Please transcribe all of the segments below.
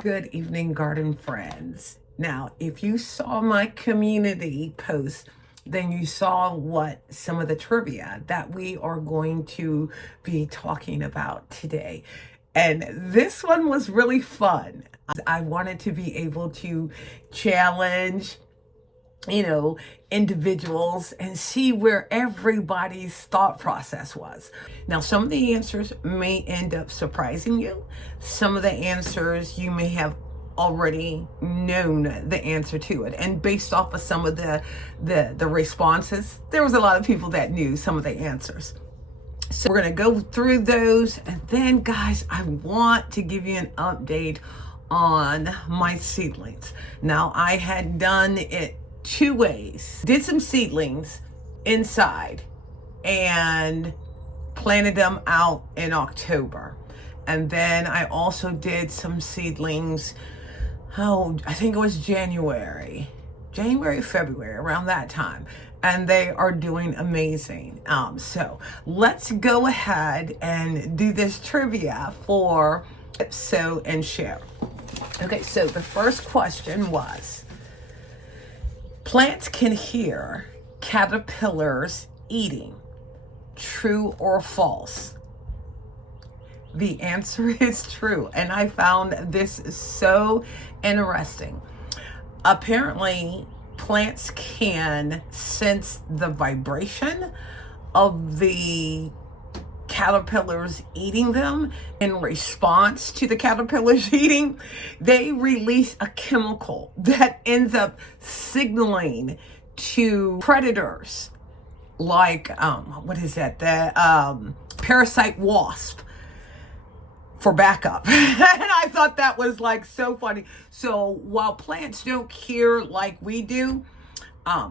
Good evening, garden friends. Now, if you saw my community post, then you saw what some of the trivia that we are going to be talking about today. And this one was really fun. I wanted to be able to challenge individuals and see where everybody's thought process was. Now, some of the answers may end up surprising you. Some of the answers you may have already known the answer to it. And based off of some of the responses, there was a lot of people that knew some of the answers. So we're going to go through those. And then, guys, I want to give you an update on my seedlings. Now, I had done it two ways. Did some seedlings inside and planted them out in October. And then I also did some seedlings, I think it was January, February, around that time. And they are doing amazing. So let's go ahead and do this trivia for Sow and Share. Okay, so the first question was, plants can hear caterpillars eating. True or false? The answer is true. And I found this so interesting. Apparently, plants can sense the vibration of the caterpillars eating them. In response to the caterpillars eating, they release a chemical that ends up signaling to predators like the parasite wasp for backup. And I thought that was like so funny. So while plants don't hear like we do,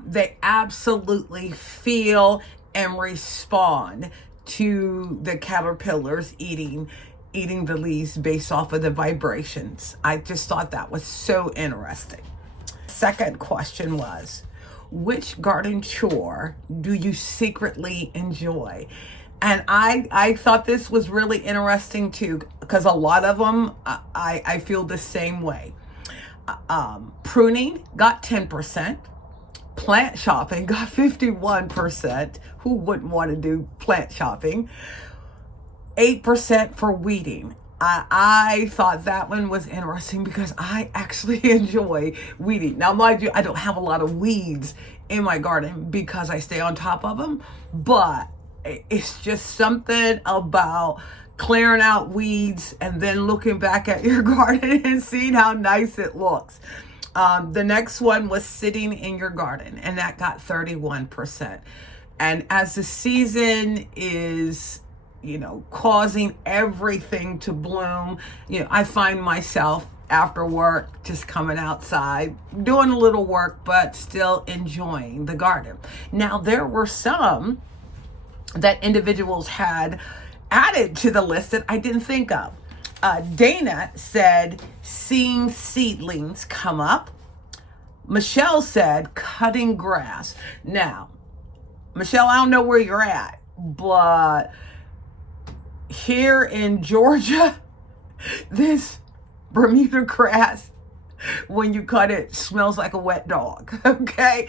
they absolutely feel and respond to the caterpillars eating the leaves based off of the vibrations. I just thought that was so interesting. Second question was, which garden chore do you secretly enjoy? And I thought this was really interesting too, because a lot of them I feel the same way. Pruning got 10%. Plant shopping got 51%. Who wouldn't want to do plant shopping? 8% for weeding. I thought that one was interesting because I actually enjoy weeding. Now, mind you, I don't have a lot of weeds in my garden because I stay on top of them, but it's just something about clearing out weeds and then looking back at your garden and seeing how nice it looks. The next one was sitting in your garden, and that got 31%. And as the season is, causing everything to bloom, I find myself after work just coming outside, doing a little work, but still enjoying the garden. Now, there were some that individuals had added to the list that I didn't think of. Dana said, seeing seedlings come up. Michelle said, cutting grass. Now, Michelle, I don't know where you're at, but here in Georgia, this Bermuda grass, when you cut it, smells like a wet dog, okay?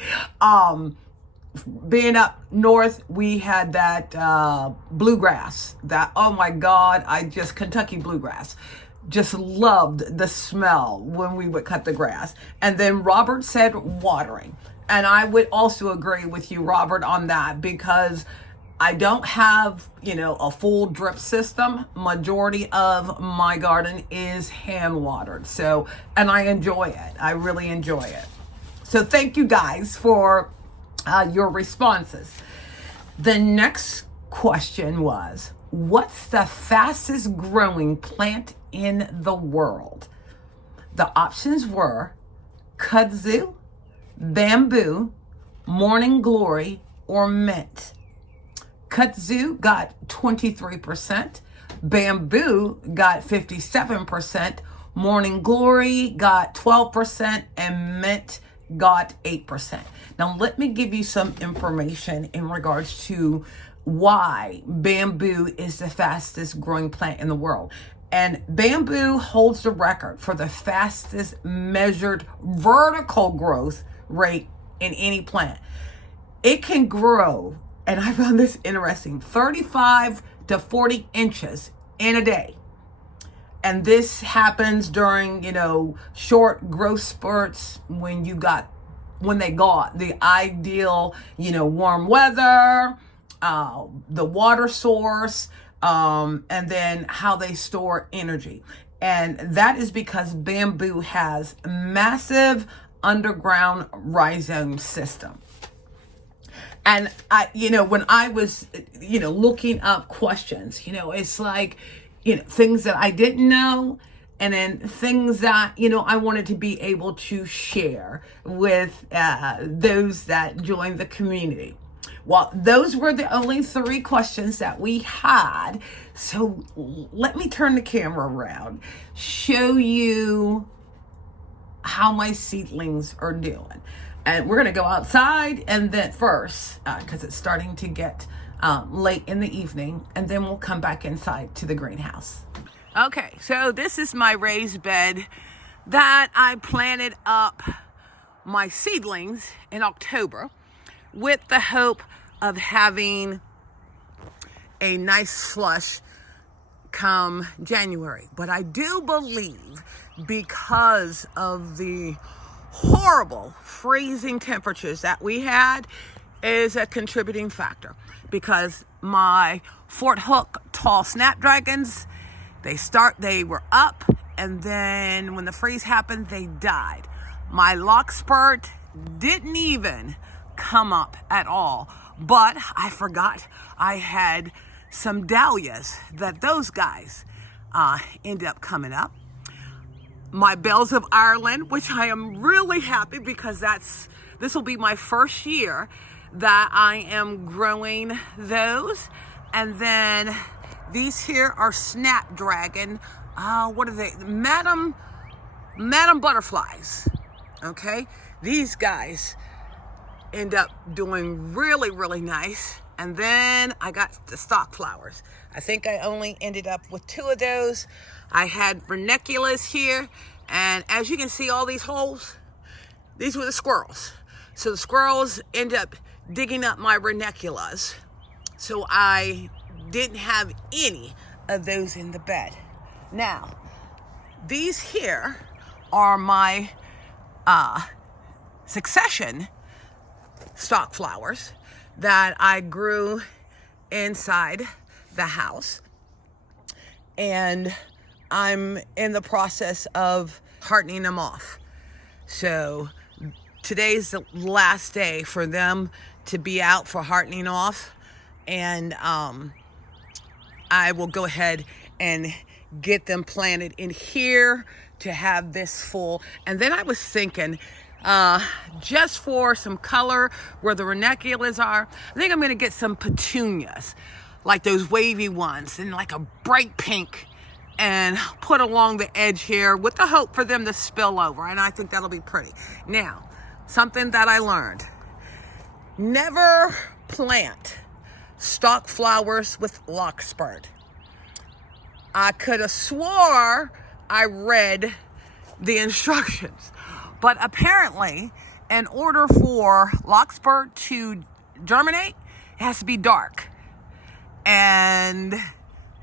Being up north, we had that bluegrass, oh my God, Kentucky bluegrass. Just loved the smell when we would cut the grass. And then Robert said watering. And I would also agree with you, Robert, on that, because I don't have, a full drip system. Majority of my garden is hand watered. So, and I enjoy it. I really enjoy it. So thank you guys for your responses. The next question was, what's the fastest growing plant in the world? The options were kudzu, bamboo, morning glory, or mint. Kudzu got 23%, bamboo got 57%, morning glory got 12%, and mint got 8%. Now, let me give you some information in regards to why bamboo is the fastest growing plant in the world. And bamboo holds the record for the fastest measured vertical growth rate in any plant. It can grow, and I found this interesting, 35 to 40 inches in a day. And this happens during, short growth spurts when they got the ideal, warm weather, the water source, and then how they store energy. And that is because bamboo has a massive underground rhizome system. And when I was, looking up questions, it's like, things that I didn't know, and then things that, I wanted to be able to share with those that joined the community. Well, those were the only 3 questions that we had. So let me turn the camera around, show you how my seedlings are doing. And we're going to go outside and then first, because it's starting to get late in the evening, and then we'll come back inside to the greenhouse. Okay, so this is my raised bed that I planted up my seedlings in October with the hope of having a nice flush come January. But I do believe, because of the horrible freezing temperatures that we had, is a contributing factor, because my Fort Hook tall snapdragons, they were up, and then when the freeze happened, they died. My larkspur didn't even come up at all, but I forgot I had some dahlias that those guys ended up coming up. My bells of Ireland, which I am really happy, because this will be my first year that I am growing those. And then these here are snapdragon, what are they? Madam butterflies. Okay, these guys end up doing really, really nice. And then I got the stock flowers. I think I only ended up with 2 of those. I had ranunculus here, and as you can see, all these holes, these were the squirrels. So the squirrels end up digging up my ranunculus. So I didn't have any of those in the bed. Now, these here are my succession stock flowers that I grew inside the house. And I'm in the process of heartening them off. So today's the last day for them to be out for heartening off. And I will go ahead and get them planted in here to have this full. And then I was thinking, just for some color where the ranunculus are, I think I'm going to get some petunias, like those wavy ones, and like a bright pink, and put along the edge here with the hope for them to spill over. And I think that'll be pretty. Now, something that I learned: never plant stock flowers with larkspur. I could have swore I read the instructions, but apparently, in order for larkspur to germinate, it has to be dark. And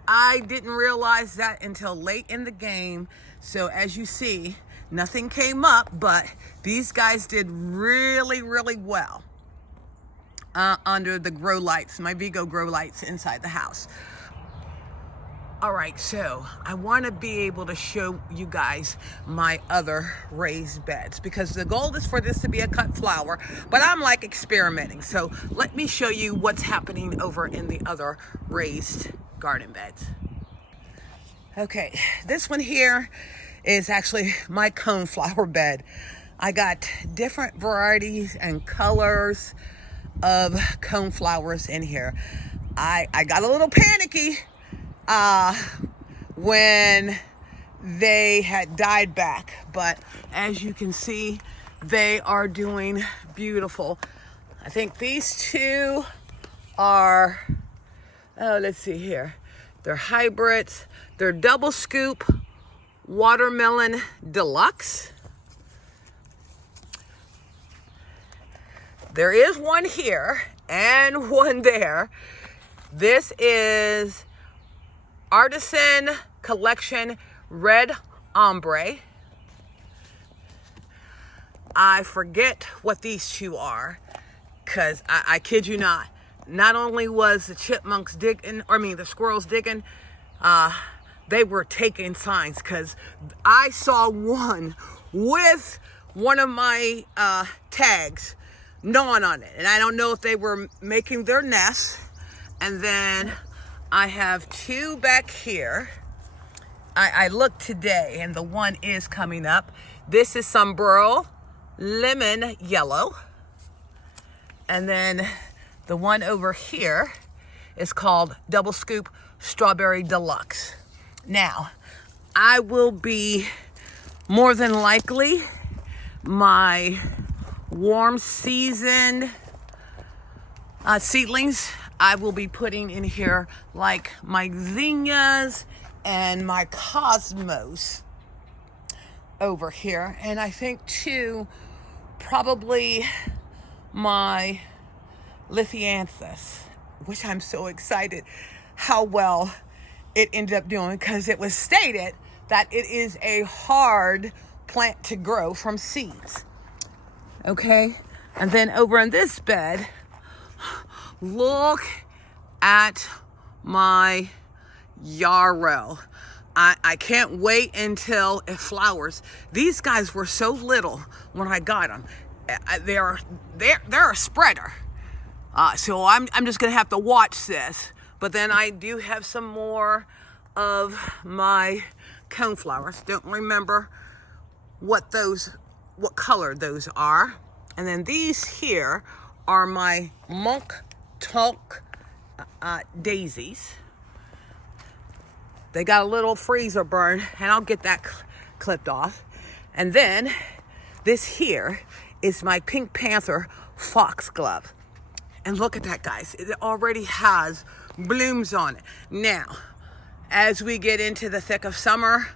I didn't realize that until late in the game. So as you see, nothing came up, but these guys did really, really well under the grow lights, my Vigo grow lights inside the house. All right, so I want to be able to show you guys my other raised beds, because the goal is for this to be a cut flower, but I'm like experimenting. So let me show you what's happening over in the other raised garden beds. Okay, this one here is actually my coneflower bed. I got different varieties and colors of coneflowers in here. I got a little panicky when they had died back, but as you can see, they are doing beautiful. I think these two are, let's see here, they're hybrids. They're double scoop watermelon deluxe. There is one here and one there. This is Artisan Collection Red Ombre. I forget what these two are, because I kid you not. Not only was the chipmunks digging, the squirrels digging, they were taking signs, because I saw one with one of my tags gnawing on it. And I don't know if they were making their nest. And then I have two back here. I looked today and the one is coming up. This is some burl lemon yellow. And then the one over here is called Double Scoop Strawberry Deluxe. Now, I will be more than likely my warm season seedlings I will be putting in here, like my zinnias and my cosmos over here. And I think too, probably my lithianthus, which I'm so excited how well it ended up doing, because it was stated that it is a hard plant to grow from seeds. Okay, and then over in this bed, look at my yarrow. I can't wait until it flowers. These guys were so little when I got them. They're a spreader. So I'm just gonna have to watch this. But then I do have some more of my coneflowers. Don't remember what color those are. And then these here are my monk talk daisies. They got a little freezer burn, and I'll get that clipped off. And then this here is my Pink Panther foxglove. And look at that, guys. It already has blooms on it. Now, as we get into the thick of summer,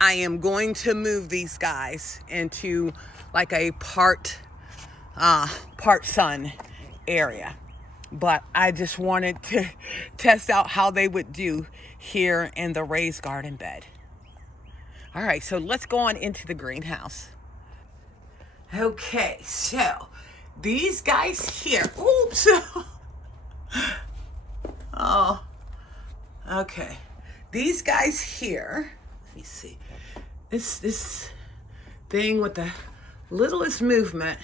I am going to move these guys into like a part sun area. But I just wanted to test out how they would do here in the raised garden bed. All right, so let's go on into the greenhouse. Okay, so these guys here, oops. Oh, okay. These guys here, let me see. This thing with the littlest movement.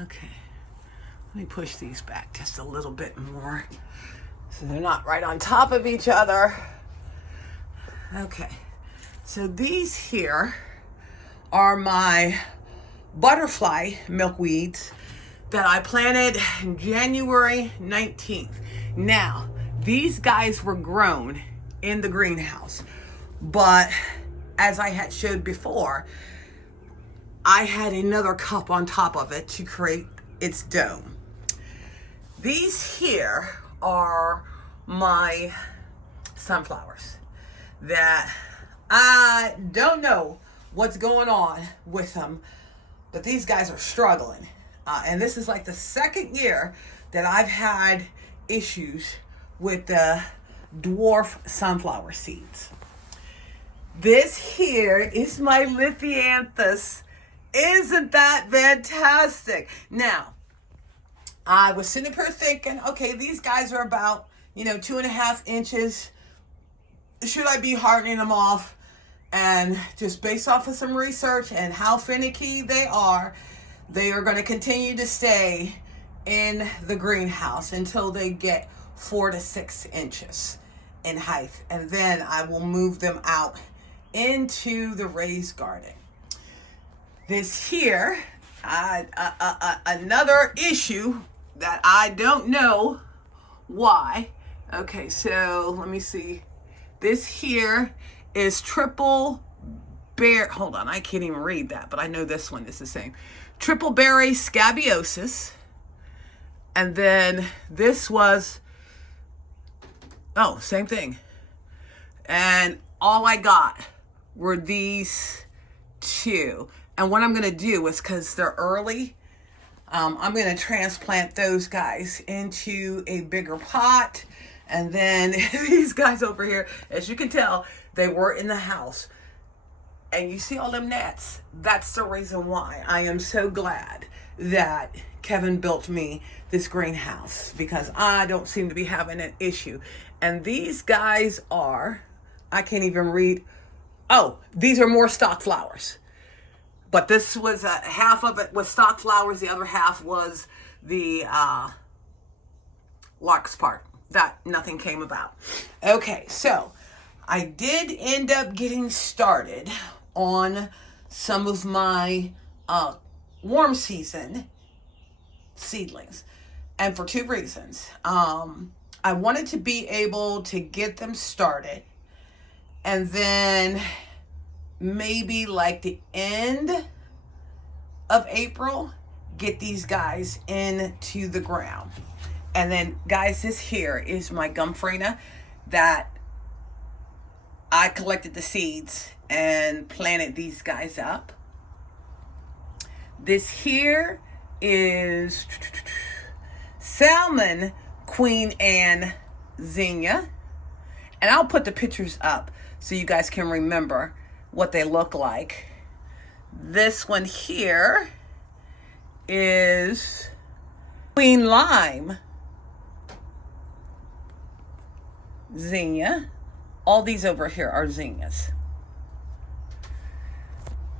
Okay, let me push these back just a little bit more so they're not right on top of each other. Okay, so these here are my butterfly milkweeds that I planted January 19th. Now, these guys were grown in the greenhouse, but as I had showed before, I had another cup on top of it to create its dome. These here are my sunflowers that I don't know what's going on with them, but these guys are struggling. And this is like the second year that I've had issues with the dwarf sunflower seeds. This here is my lithianthus. Isn't that fantastic? Now, I was sitting up here thinking, okay, these guys are about, 2.5 inches. Should I be hardening them off? And just based off of some research and how finicky they are going to continue to stay in the greenhouse until they get 4 to 6 inches in height. And then I will move them out into the raised garden. This here, another issue that I don't know why. Okay, so let me see. This here is triple bear. Hold on, I can't even read that, but I know this one is the same. Triple berry scabiosis. And then this was Oh, same thing. And all I got were these two. And what I'm going to do is, because they're early, I'm going to transplant those guys into a bigger pot. And then these guys over here, as you can tell, they were in the house. And you see all them nets? That's the reason why I am so glad that Kevin built me this greenhouse, because I don't seem to be having an issue. And these guys are, I can't even read. Oh, these are more stock flowers. But this was half of it was stock flowers. The other half was the larks part. That nothing came about. Okay, so I did end up getting started on some of my warm season seedlings. And for two reasons. I wanted to be able to get them started, and then maybe like the end of April, get these guys into the ground. And then, guys, this here is my gomphrena that I collected the seeds and planted these guys up. This here is Salmon Queen Anne Zinnia. And I'll put the pictures up so you guys can remember what they look like. This one here is Queen Lime Zinnia. All these over here are zinnias.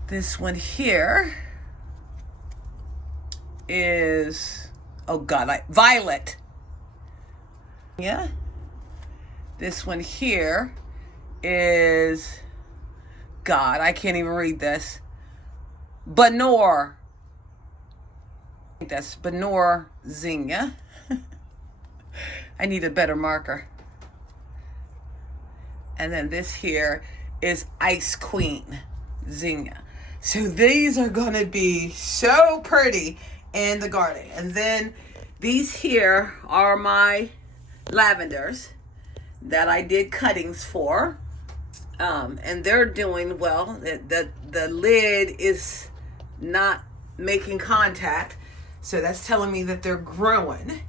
This one here is, oh God, Violet. Yeah. This one here is, God, I can't even read this. Benor. I think that's Benor Zinnia. I need a better marker. And then this here is Ice Queen Zinnia. So these are going to be so pretty in the garden. And then these here are my lavenders that I did cuttings for. And they're doing well. The lid is not making contact. So that's telling me that they're growing.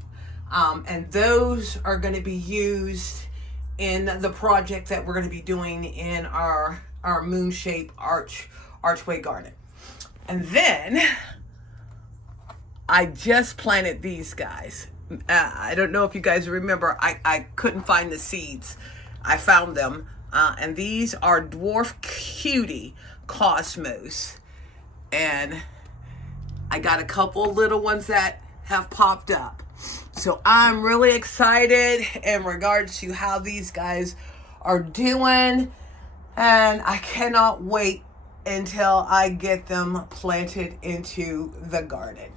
And those are going to be used in the project that we're going to be doing in our moon-shaped archway garden. And then I just planted these guys. I don't know if you guys remember, I couldn't find the seeds. I found them. And these are Dwarf Cutie Cosmos. And I got a couple little ones that have popped up. So I'm really excited in regards to how these guys are doing. And I cannot wait until I get them planted into the garden.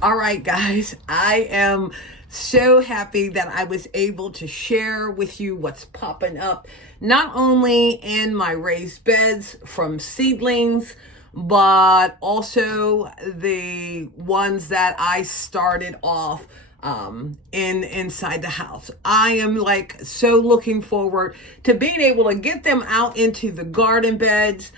All right, guys, I am so happy that I was able to share with you what's popping up, not only in my raised beds from Seedlings, but also the ones that I started off inside the house. I am like so looking forward to being able to get them out into the garden beds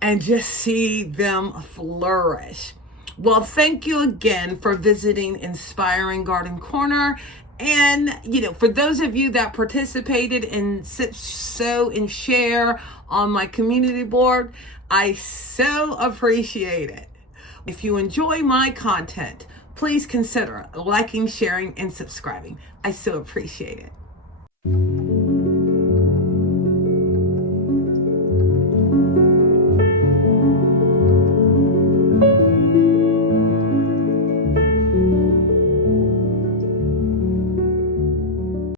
and just see them flourish. Well, thank you again for visiting Inspiring Garden Corner. And, for those of you that participated in Sow and Share on my community board, I so appreciate it. If you enjoy my content, please consider liking, sharing, and subscribing. I so appreciate it.